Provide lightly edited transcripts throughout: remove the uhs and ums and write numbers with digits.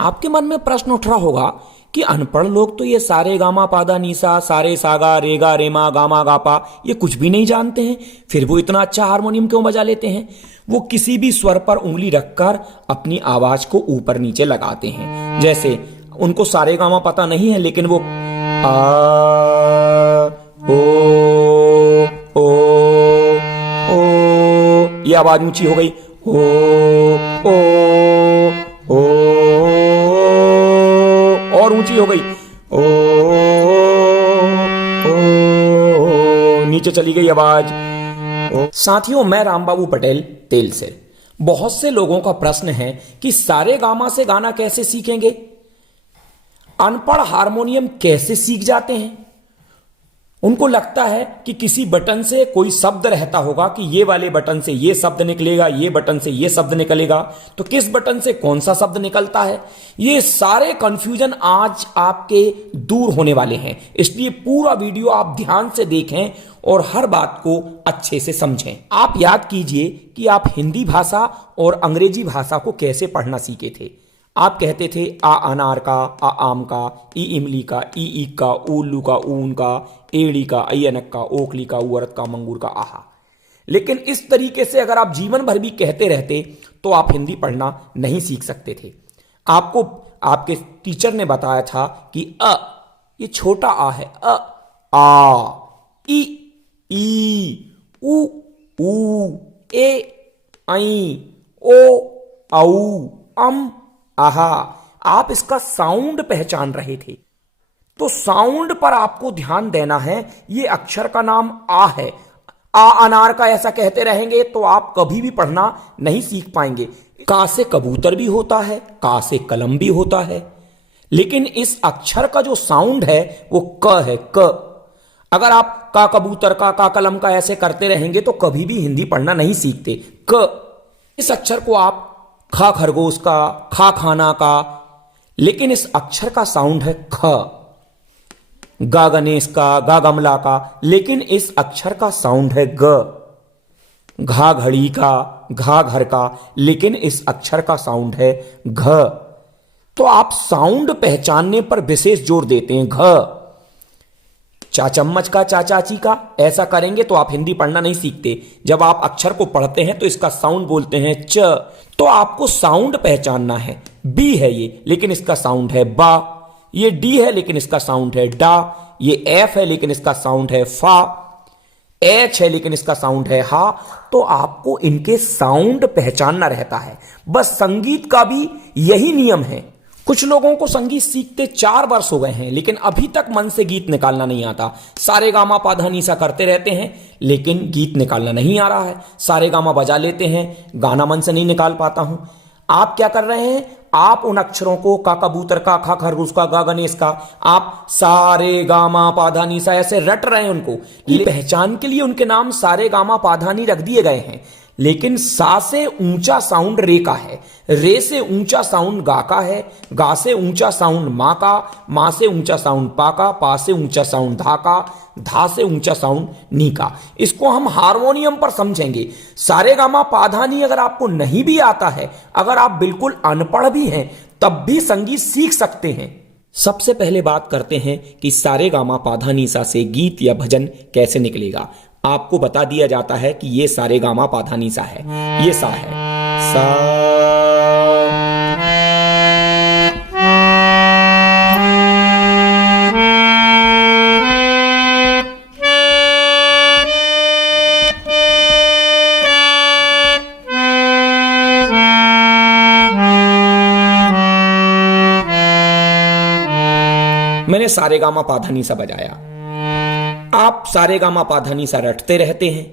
आपके मन में प्रश्न उठ रहा होगा कि अनपढ़ लोग तो ये सारे गामा पादा नीसा सारे सागा रेगा रेमा गामा गापा ये कुछ भी नहीं जानते हैं, फिर वो इतना अच्छा हारमोनियम क्यों बजा लेते हैं। वो किसी भी स्वर पर उंगली रखकर अपनी आवाज को ऊपर नीचे लगाते हैं। जैसे उनको सारे गामा पता नहीं है, लेकिन वो आ ओ ये आवाज ऊंची हो गई, ओ और ऊंची हो गई, नीचे चली गई आवाज। साथियों, मैं रामबाबू पटेल तेल से। बहुत से लोगों का प्रश्न है कि सारे गामा से गाना कैसे सीखेंगे, अनपढ़ हारमोनियम कैसे सीख जाते हैं। उनको लगता है कि किसी बटन से कोई शब्द रहता होगा कि ये वाले बटन से ये शब्द निकलेगा, ये बटन से ये शब्द निकलेगा, तो किस बटन से कौन सा शब्द निकलता है। ये सारे कंफ्यूजन आज आपके दूर होने वाले हैं, इसलिए पूरा वीडियो आप ध्यान से देखें और हर बात को अच्छे से समझें। आप याद कीजिए कि आप हिंदी भाषा और अंग्रेजी भाषा को कैसे पढ़ना सीखे थे। आप कहते थे आ अनार का, आ आम का, ई इमली का, ई ईक का, उल्लू का, ऊन का, एड़ी का, अयनक का, ओखली का, उरत का, मंगूर का, आहा। लेकिन इस तरीके से अगर आप जीवन भर भी कहते रहते तो आप हिंदी पढ़ना नहीं सीख सकते थे। आपको आपके टीचर ने बताया था कि अ ये छोटा आ है, आ, ई, उ, ए, ऐ, ओ, औ, आहा। आप इसका साउंड पहचान रहे थे, तो साउंड पर आपको ध्यान देना है। ये अक्षर का नाम आ है। आ अनार का ऐसा कहते रहेंगे तो आप कभी भी पढ़ना नहीं सीख पाएंगे। का से कबूतर भी होता है, का से कलम भी होता है, लेकिन इस अक्षर का जो साउंड है वो क है, क। अगर आप का कबूतर का कलम का ऐसे करते रहेंगे तो कभी भी हिंदी पढ़ना नहीं सीखते। क इस अक्षर को आप खा खरगोश का, खा खाना का, लेकिन इस अक्षर का साउंड है ख। गा गणेश का, गा गमला का, लेकिन इस अक्षर का साउंड है ग। घा घड़ी का, घा घर का, लेकिन इस अक्षर का साउंड है घ। तो आप साउंड पहचानने पर विशेष जोर देते हैं। घ चा चम्मच का, चा चाची का, ऐसा करेंगे तो आप हिंदी पढ़ना नहीं सीखते। जब आप अक्षर को पढ़ते हैं तो इसका साउंड बोलते हैं च। तो आपको साउंड पहचानना है। बी है ये, लेकिन इसका साउंड है बा। ये डी है, लेकिन इसका साउंड है डा। ये एफ है, लेकिन इसका साउंड है फा। एच है, लेकिन इसका साउंड है हा। तो आपको इनके साउंड पहचानना रहता है। बस संगीत का भी यही नियम है। कुछ लोगों को संगीत सीखते 4 वर्ष हो गए हैं, लेकिन अभी तक मन से गीत निकालना नहीं आता। सारे गामा पाधा नीसा करते रहते हैं, लेकिन गीत निकालना नहीं आ रहा है। सारे गामा बजा लेते हैं, गाना मन से नहीं निकाल पाता हूं। आप क्या कर रहे हैं, आप उन अक्षरों को का कबूतर का, खा खरगोश का, गा गणेश का, आप सारे गामा पाधा नीसा ऐसे रट रहे हैं। उनको पहचान के लिए उनके नाम सारे गामा पाधानी रख दिए गए हैं, लेकिन सा से ऊंचा साउंड रे का है, रे से ऊंचा साउंड गा का है, गा से ऊंचा साउंड माँ का, माँ से ऊंचा साउंड पा का, पा से ऊंचा साउंड धा का, धा से ऊंचा साउंड नी का। इसको हम हारमोनियम पर समझेंगे। सारे गामा पाधानी अगर आपको नहीं भी आता है, अगर आप बिल्कुल अनपढ़ भी हैं, तब भी संगीत सीख सकते हैं। सबसे पहले बात करते हैं कि सारे गामा पाधानी सा से गीत या भजन कैसे निकलेगा। आपको बता दिया जाता है कि ये सारे गामा पाधानी सा है, ये सा है, सा। मैंने सारे गामा पाधानी सा बजाया। आप सारे गामा पाधानी सा रटते रहते हैं,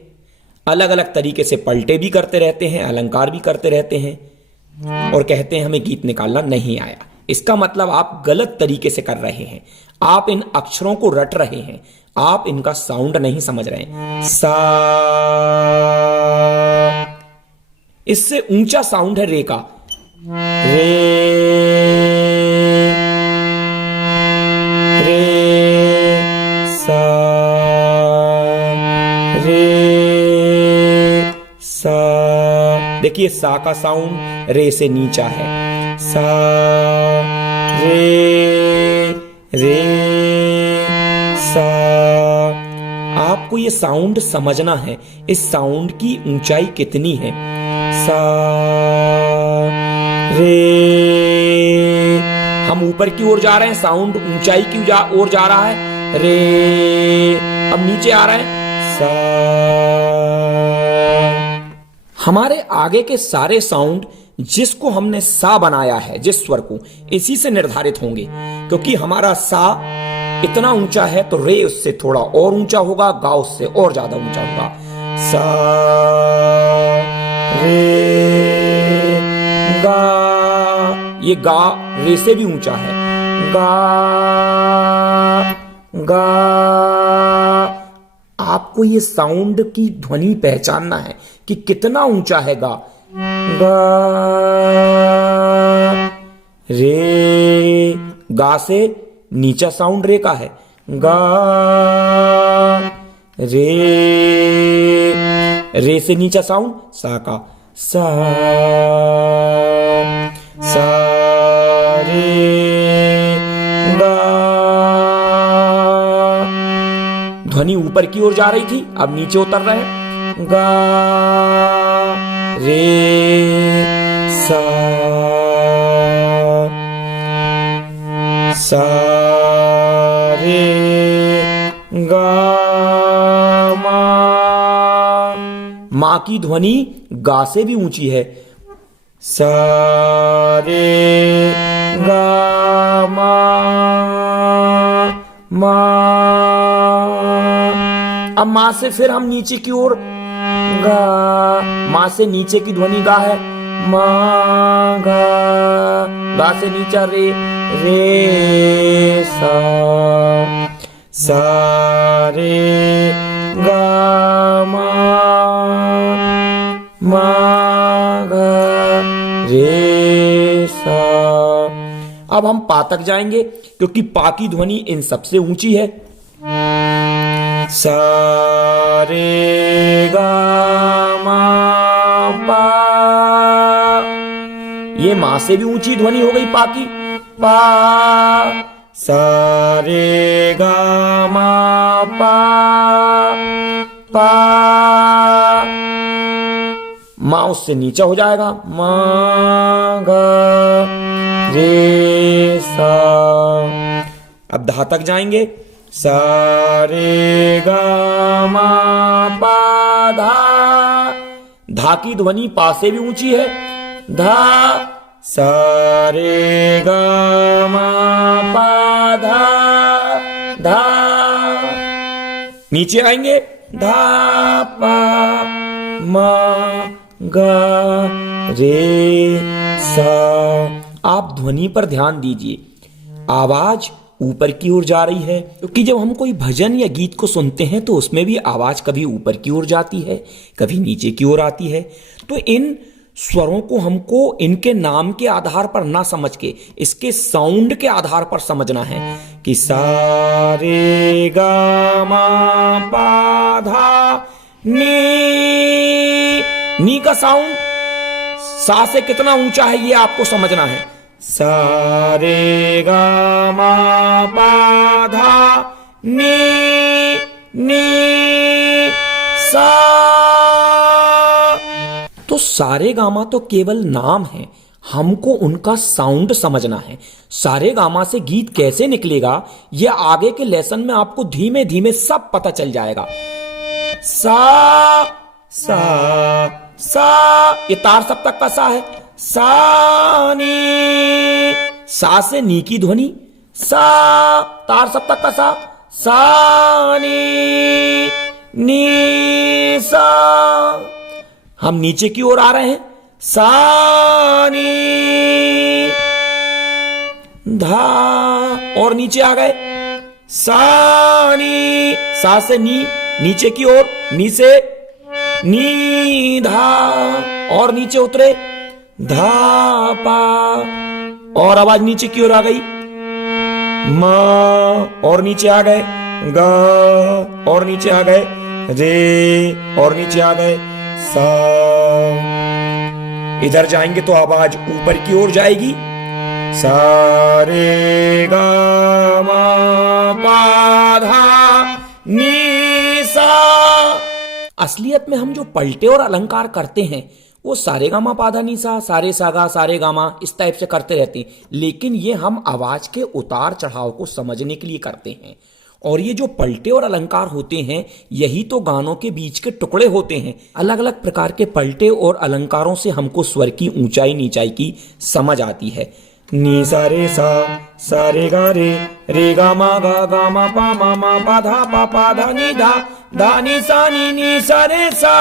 अलग अलग तरीके से पलटे भी करते रहते हैं, अलंकार भी करते रहते हैं और कहते हैं हमें गीत निकालना नहीं आया। इसका मतलब आप गलत तरीके से कर रहे हैं। आप इन अक्षरों को रट रहे हैं, आप इनका साउंड नहीं समझ रहे हैं। सा, इससे ऊंचा साउंड है रे का, रे सा, रे सा। देखिए सा का साउंड रे से नीचा है, सा रे रे सा। आपको ये साउंड समझना है, इस साउंड की ऊंचाई कितनी है। सा रे, हम ऊपर की ओर जा रहे हैं, साउंड ऊंचाई की ओर जा रहा है। रे, अब नीचे आ रहा है। सा। हमारे आगे के सारे साउंड जिसको हमने सा बनाया है, जिस स्वर को, इसी से निर्धारित होंगे, क्योंकि हमारा सा इतना ऊंचा है तो रे उससे थोड़ा और ऊंचा होगा, गा उससे और ज्यादा ऊंचा होगा। सा रे गा, ये गा रे से भी ऊंचा है। गा गा। आपको ये साउंड की ध्वनि पहचानना है कि कितना ऊंचा है गा। गा रे, गा से नीचा साउंड रे का है। गा रे से नीचा साउंड सा का। सा सा रे गा। ध्वनि ऊपर की ओर जा रही थी, अब नीचे उतर रहे हैं। गा रे सा सा रे गा मा। मां की ध्वनि गा से भी ऊंची है। सा रे गा मा मा। अब मां से फिर हम नीचे की ओर, गा, मां से नीचे की ध्वनि गा है। मा गा, गा से नीचा रे, रे सा सा रे गा मा मा गा रे सा। अब हम पा तक जाएंगे, क्योंकि पा की ध्वनि इन सबसे ऊंची है। सा रे गा मा पा, ये मां से भी ऊंची ध्वनि हो गई पा की। पा सा रे गा मा पा पा। मां उससे नीचा हो जाएगा। मा गा रे सा। अब धा तक जाएंगे। सा रे गा मा पा धा। धा की ध्वनि पा से भी ऊंची है। धा सा रे गा मा पा धा धा। नीचे आएंगे। धा पा मा गा रे सा। आप ध्वनि पर ध्यान दीजिए, आवाज ऊपर की ओर जा रही है, क्योंकि जब हम कोई भजन या गीत को सुनते हैं तो उसमें भी आवाज कभी ऊपर की ओर जाती है, कभी नीचे की ओर आती है। तो इन स्वरों को हमको इनके नाम के आधार पर ना समझ के इसके साउंड के आधार पर समझना है कि सा रे गा मा पा धा नी का साउंड सा से कितना ऊंचा है ये आपको समझना है। सा रे गा मा पा धा नी सा। तो सारे गामा तो केवल नाम है, हमको उनका साउंड समझना है। सारे गामा से गीत कैसे निकलेगा यह आगे के लेसन में आपको धीमे धीमे सब पता चल जाएगा। सा सा सा, ये तार सप्तक का सा है। सा नी, सा से नी की ध्वनि। सा, तार सप्तक का सा। सा नी सा। हम नीचे की ओर आ रहे हैं। सा नी धा, और नीचे आ गए। सा नी, सा से नी, नीचे की ओर, नी से नी धा, और नीचे उतरे। धा पा, और आवाज नीचे की ओर आ गई। मा, और नीचे आ गए। गा, और नीचे आ गए। रे, और नीचे आ गए। सा, इधर जाएंगे तो आवाज ऊपर की ओर जाएगी, सा रे गा मा पा धा नी सा। असलियत में हम जो पलटे और अलंकार करते हैं वो सारे गामा पाधा नी सा, सारे सागा, सारे गामा इस टाइप से करते रहते हैं, लेकिन ये हम आवाज के उतार चढ़ाव को समझने के लिए करते हैं। और ये जो पलटे और अलंकार होते हैं यही तो गानों के बीच के टुकड़े होते हैं। अलग अलग प्रकार के पलटे और अलंकारों से हमको स्वर की ऊंचाई नीचाई की समझ आती है। नी सा रे सा रे गा रे गा मा पा धा नी धा नी सा रे सा।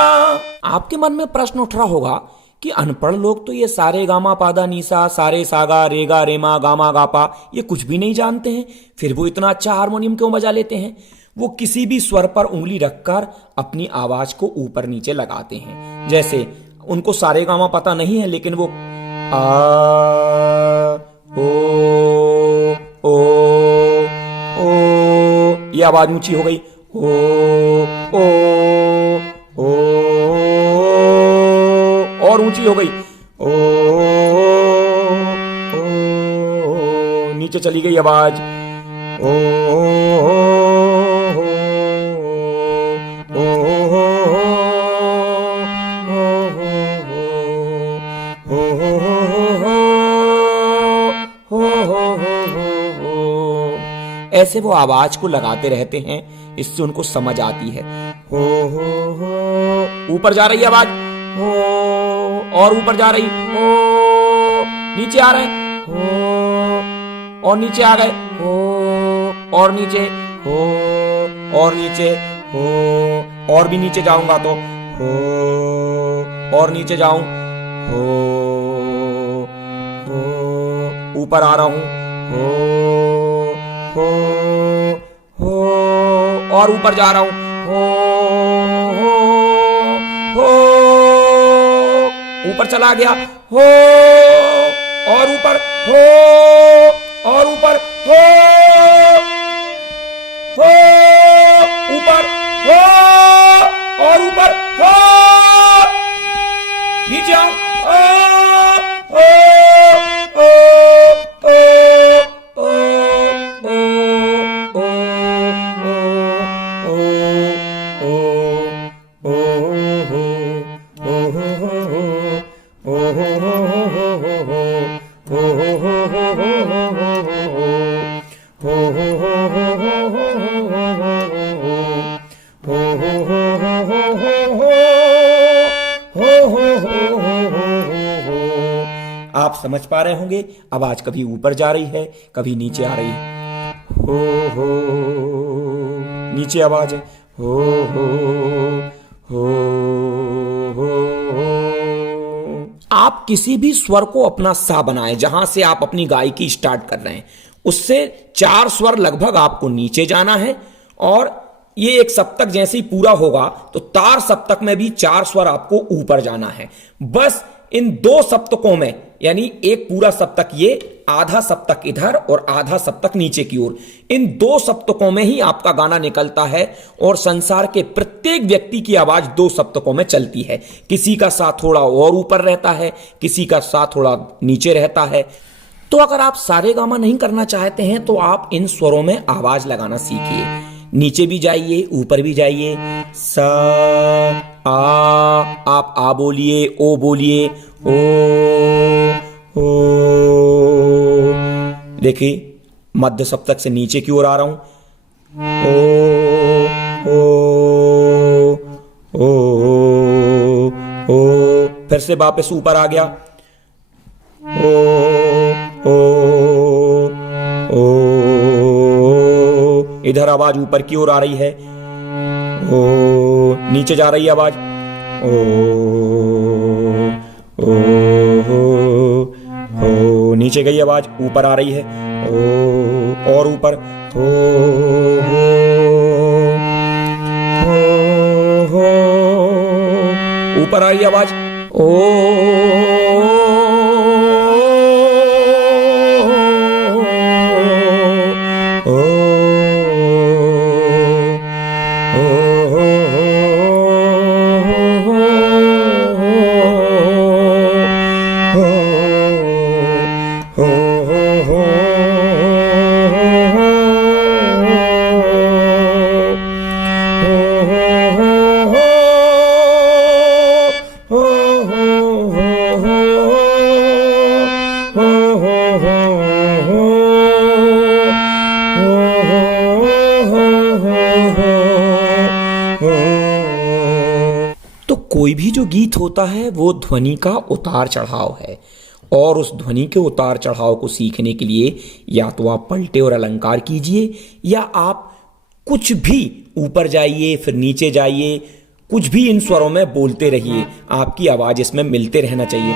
आपके मन में प्रश्न उठ रहा होगा कि अनपढ़ लोग तो ये सारे गामा पादा नीसा, सारे सागा रेगा रेमा गामा गापा ये कुछ भी नहीं जानते हैं, फिर वो इतना अच्छा हारमोनियम क्यों बजा लेते हैं। वो किसी भी स्वर पर उंगली रखकर अपनी आवाज को ऊपर नीचे लगाते हैं। जैसे उनको सारे गामा पता नहीं है, लेकिन वो आ ओ ये आवाज ऊंची हो गई, ओ और ऊंची हो गई, नीचे चली गई आवाज, ऐसे वो आवाज को लगाते रहते हैं, इससे उनको समझ आती है। ऊपर जा रही है आवाज, और ऊपर जा रही, नीचे आ रहे, और नीचे आ गए, और नीचे, और नीचे, और भी नीचे जाऊंगा तो, और नीचे जाऊं, ऊपर आ रहा हूं, और ऊपर जा रहा हूं, ऊपर चला गया, और ऊपर, और ऊपर, ऊपर, और ऊपर, नीचे आओ, आप समझ पा रहे होंगे आवाज कभी ऊपर जा रही है, कभी नीचे आ रही है। हो नीचे आवाज है, हो। आप किसी भी स्वर को अपना सा बनाएं, जहां से आप अपनी गायकी स्टार्ट कर रहे हैं उससे 4 स्वर लगभग आपको नीचे जाना है, और ये एक सप्तक जैसे ही पूरा होगा तो तार सप्तक में भी 4 स्वर आपको ऊपर जाना है। बस इन 2 सप्तकों में, यानी एक पूरा सप्तक ये, आधा सप्तक इधर और आधा सप्तक नीचे की ओर, इन 2 सप्तकों में ही आपका गाना निकलता है। और संसार के प्रत्येक व्यक्ति की आवाज 2 सप्तकों में चलती है। किसी का सा थोड़ा और ऊपर रहता है, किसी का सा थोड़ा नीचे रहता है। तो अगर आप सारे गामा नहीं करना चाहते हैं तो आप इन स्वरों में आवाज लगाना सीखिए। नीचे भी जाइए, ऊपर भी जाइए, सा आ, आप आ बोलिए, ओ बोलिए, ओ। देखिए मध्य सप्तक से नीचे की ओर आ रहा हूं, ओ। फिर से वापस ऊपर आ गया, ओ। इधर आवाज ऊपर की ओर आ रही है, ओ। नीचे जा रही है आवाज, ओ। नीचे गई आवाज, ऊपर आ रही है, ओ। और ऊपर, ऊपर आ रही है आवाज, ओ। कोई भी जो गीत होता है वो ध्वनि का उतार चढ़ाव है, और उस ध्वनि के उतार चढ़ाव को सीखने के लिए या तो आप पलटे और अलंकार कीजिए, या आप कुछ भी ऊपर जाइए फिर नीचे जाइए, कुछ भी इन स्वरों में बोलते रहिए, आपकी आवाज इसमें मिलते रहना चाहिए।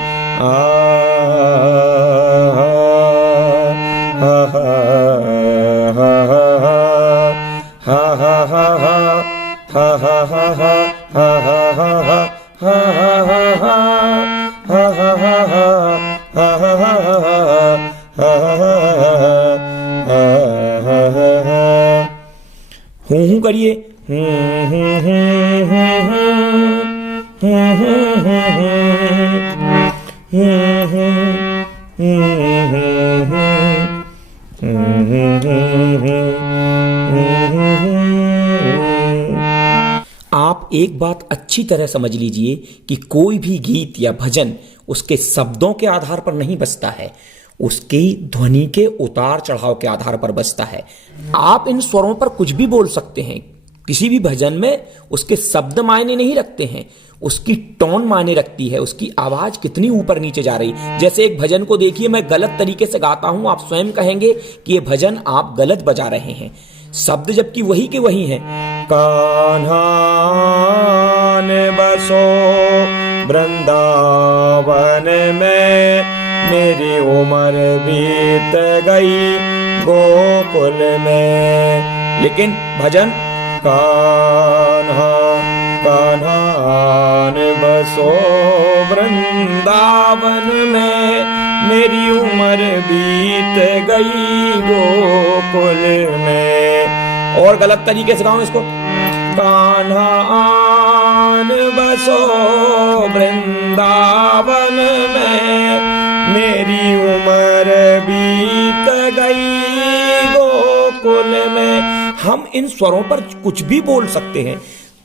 हूं करिए। आप एक बात अच्छी तरह समझ लीजिए कि कोई भी गीत या भजन उसके शब्दों के आधार पर नहीं बजता है, उसकी ध्वनि के उतार चढ़ाव के आधार पर बजता है। आप इन स्वरों पर कुछ भी बोल सकते हैं, किसी भी भजन में उसके शब्द मायने नहीं रखते हैं, उसकी टोन मायने रखती है, उसकी आवाज कितनी ऊपर नीचे जा रही। जैसे एक भजन को देखिए, मैं गलत तरीके से गाता हूं, आप स्वयं कहेंगे कि ये भजन आप गलत बजा रहे हैं, शब्द जबकि वही के वही हैं। कान्हा ने बसो वृंदावन में, मेरी उम्र बीत गई गोकुल में। लेकिन भजन कान्हा कान्हा ने बसो वृंदावन में, मेरी उम्र बीत गई गोकुल में। और गलत तरीके से गाऊं इसको। कान्हा ने बसो वृंदावन में, मेरी उम्र बीत गई गोकुल में। हम इन स्वरों पर कुछ भी बोल सकते हैं,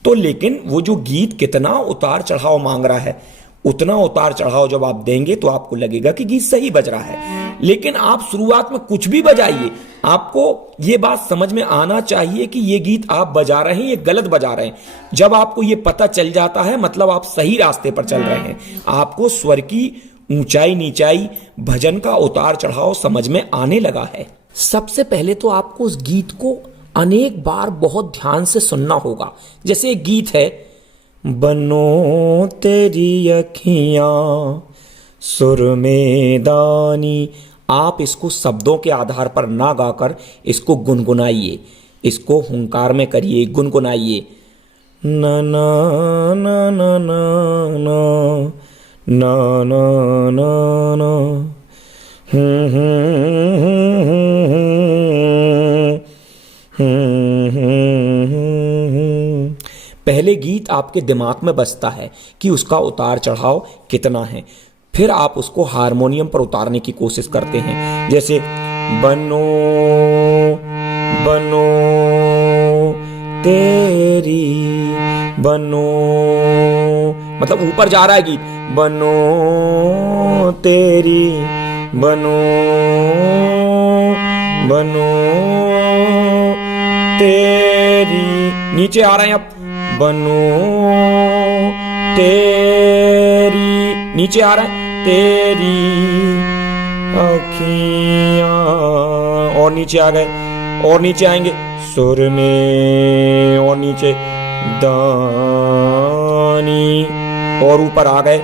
तो लेकिन वो जो गीत कितना उतार चढ़ाव मांग रहा है, उतना उतार चढ़ाव जब आप देंगे तो आपको लगेगा कि गीत सही बज रहा है। लेकिन आप शुरुआत में कुछ भी बजाइए, आपको ये बात समझ में आना चाहिए कि ये गीत आप बजा रहे हैं, ये गलत बजा रहे हैं। जब आपको ये पता चल जाता है, मतलब आप सही रास्ते पर चल रहे हैं। आपको स्वर की ऊंचाई नीचाई, भजन का उतार चढ़ाव समझ में आने लगा है। सबसे पहले तो आपको उस गीत को अनेक बार बहुत ध्यान से सुनना होगा। जैसे एक गीत है, बनो तेरी अखियां सुर में दानी। आप इसको शब्दों के आधार पर ना गाकर इसको गुनगुनाइए, इसको हुंकार में करिए, गुनगुनाइए। ना ना ना ना ना ना ना ना ना ना। पहले गीत आपके दिमाग में बजता है कि उसका उतार चढ़ाव कितना है, फिर आप उसको हारमोनियम पर उतारने की कोशिश करते हैं। जैसे बनो बनो तेरी, बनो मतलब ऊपर जा रहा है गीत, बनो तेरी, बनो बनो तेरी। नीचे आ रहे हैं आप, बनो तेरी, नीचे आ रहा है तेरी अखियां, और नीचे आ गए, और नीचे आएंगे सुर में, और नीचे दानी, और ऊपर आ गए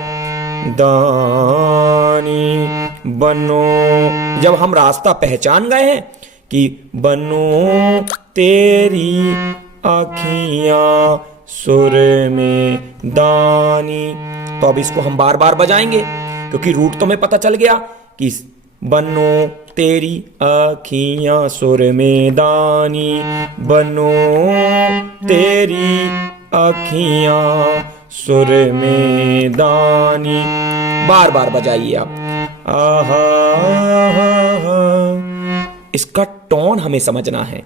दानी। बनो, जब हम रास्ता पहचान गए हैं कि बनो तेरी अखियां सुर में दानी, तो अब इसको हम बार बार बजाएंगे क्योंकि रूट तो हमें पता चल गया कि बनो तेरी अखियां सुर में दानी, बनो तेरी अखियां सुर में दानी। बार बार बजाइए आप। आहा, इसका टोन हमें समझना है,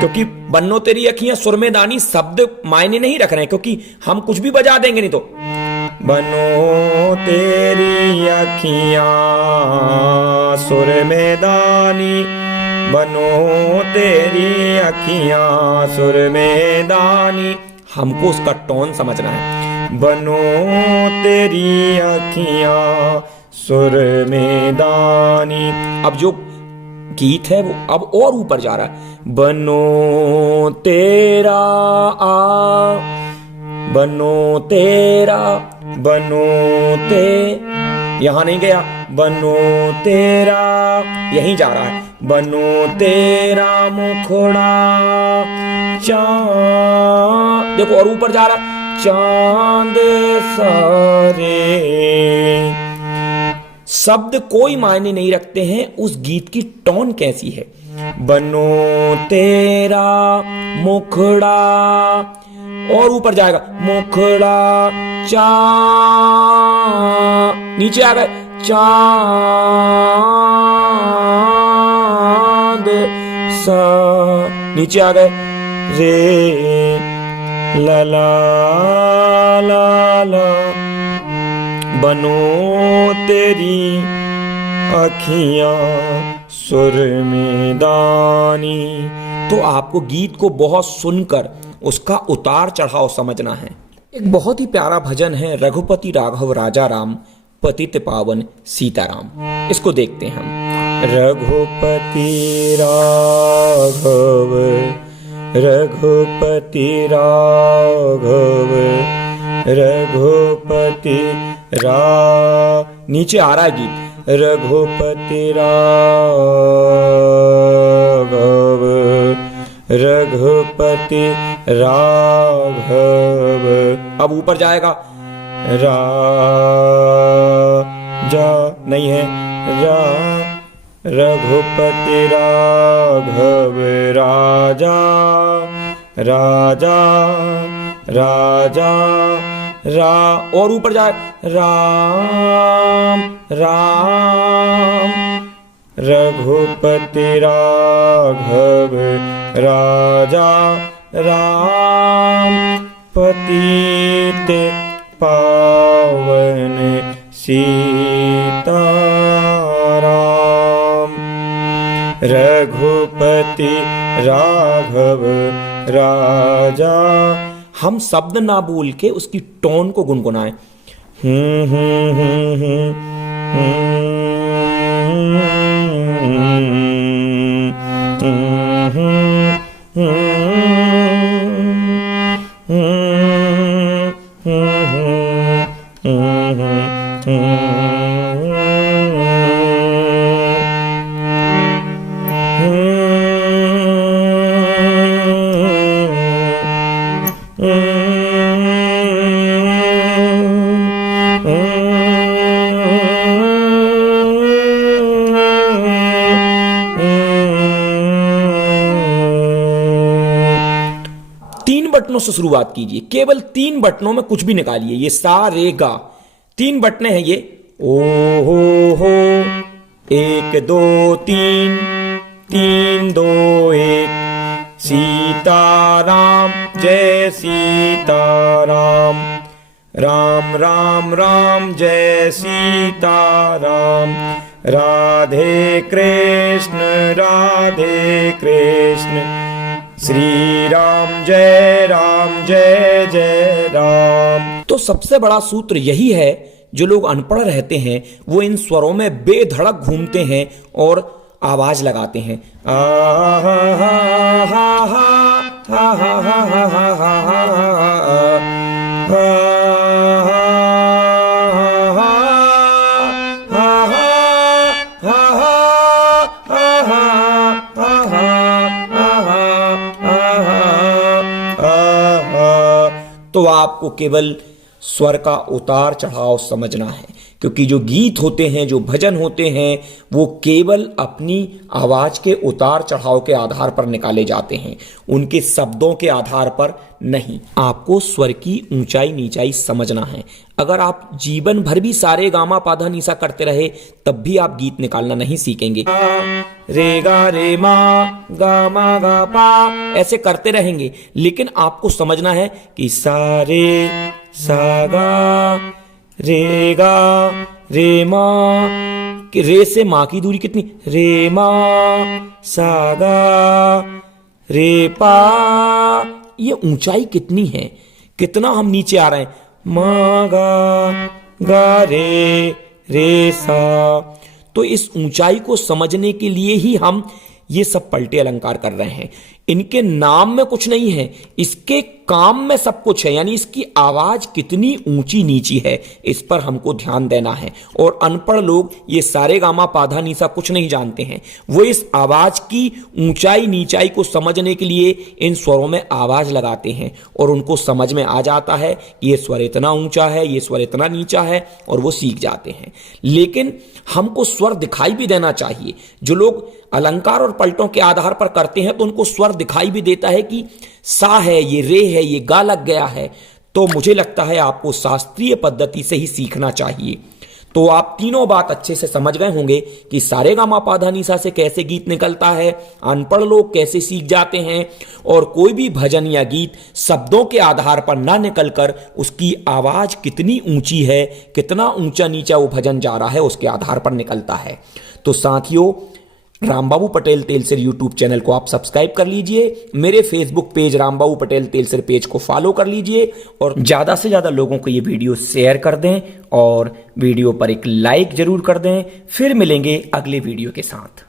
क्योंकि बन्नो तेरी अखियां सुर में दानी शब्द मायने नहीं रख रहे हैं, क्योंकि हम कुछ भी बजा देंगे नहीं तो। बनो तेरी अखियां सुर में दानी, बनो तेरी अखियां सुर में दानी। हमको उसका टोन समझना है। बनो तेरी अखियां सुर में दानी। अब जो गीत है वो अब और ऊपर जा रहा है। बनो तेरा बनो तेरा, बनो ते, यहां नहीं गया, बनो तेरा, यहीं जा रहा है। बनो तेरा मुखड़ा चांद, देखो और ऊपर जा रहा, चांद सारे। शब्द कोई मायने नहीं रखते हैं, उस गीत की टोन कैसी है। बनो तेरा मुखड़ा, और ऊपर जाएगा, मुखड़ा चांद, नीचे आ गए, चांद सा, नीचे आ गए, रे ला ला ला ला। बनो तेरी अखियां सुर में दानी। तो आपको गीत को बहुत सुनकर उसका उतार चढ़ाव समझना है। एक बहुत ही प्यारा भजन है, रघुपति राघव राजा राम, पतित पावन सीताराम। इसको देखते हैं हम। रघुपति राघव, रघुपति राघव, रघुपति नीचे आ रहा है गीत, रघुपति राघव, रघुपति राघव। अब ऊपर जाएगा, राजा नहीं है, रघुपति राघव राजा, राजा राजा और ऊपर जाए, राम राम, रघुपति राघव राजा राम, पतित पावन सीताराम। रघुपति राघव राजा। हम शब्द ना बोल के उसकी टोन को गुनगुनाएं। बटनों से शुरुआत कीजिए, केवल 3 बटनों में कुछ भी निकालिए। ये सा रे गा 3 बटने हैं ये। ओ हो 1 2 3 3 2 1। सीताराम जय सीताराम, राम राम राम जय सीताराम। राधे कृष्ण श्री राम जय जय राम। तो सबसे बड़ा सूत्र यही है, जो लोग अनपढ़ रहते हैं वो इन स्वरों में बेधड़क घूमते हैं और आवाज लगाते हैं। आ हा हा हा हा हा हा हा हा तो आपको केवल स्वर का उतार चढ़ाव समझना है, क्योंकि जो गीत होते हैं, जो भजन होते हैं, वो केवल अपनी आवाज के उतार चढ़ाव के आधार पर निकाले जाते हैं, उनके शब्दों के आधार पर नहीं। आपको स्वर की ऊंचाई नीचाई समझना है। अगर आप जीवन भर भी सारे गामा पाधा निसा करते रहे, तब भी आप गीत निकालना नहीं सीखेंगे। रे गा रे मा गा मा गा पा ऐसे करते रहेंगे, लेकिन आपको समझना है कि सारे सा गा रे गा रे मा, कि रे से माँ की दूरी कितनी, रे मा सा गा रे पा, ये ऊंचाई कितनी है, कितना हम नीचे आ रहे हैं। मा गा गा रे सा। तो इस ऊंचाई को समझने के लिए ही हम ये सब पलटे अलंकार कर रहे हैं। इनके नाम में कुछ नहीं है, इसके काम में सब कुछ है। यानी इसकी आवाज कितनी ऊंची नीची है, इस पर हमको ध्यान देना है। और अनपढ़ लोग ये सारे गामा पाधा नीसा कुछ नहीं जानते हैं। वो इस आवाज की ऊंचाई नीचाई को समझने के लिए इन स्वरों में आवाज लगाते हैं और उनको समझ में आ जाता है ये स्वर इतना ऊंचा है, ये स्वर इतना नीचा है, और वो सीख जाते हैं। लेकिन हमको स्वर दिखाई भी देना चाहिए। जो लोग अलंकार और पलटों के आधार पर करते हैं तो उनको स्वर दिखाई भी देता है कि सा है, ये रे है, ये गा लग गया है। तो मुझे लगता है आपको शास्त्रीय पद्धति से ही सीखना चाहिए। तो आप तीनों बात अच्छे से समझ गए होंगे कि सारे गामा पाधा निसा से कैसे गीत निकलता है, अनपढ़ लोग कैसे सीख जाते हैं, और कोई भी भजन या गीत शब्दों के आधार पर ना निकलकर उसकी आवाज कितनी ऊंची है, कितना ऊंचा नीचा वो भजन जा रहा है, उसके आधार पर निकलता है। तो साथियों, रामबाबू पटेल तेलसिर यूट्यूब चैनल को आप सब्सक्राइब कर लीजिए, मेरे फेसबुक पेज रामबाबू पटेल तेलसिर पेज को फॉलो कर लीजिए, और ज़्यादा से ज़्यादा लोगों को ये वीडियो शेयर कर दें और वीडियो पर एक लाइक जरूर कर दें। फिर मिलेंगे अगले वीडियो के साथ।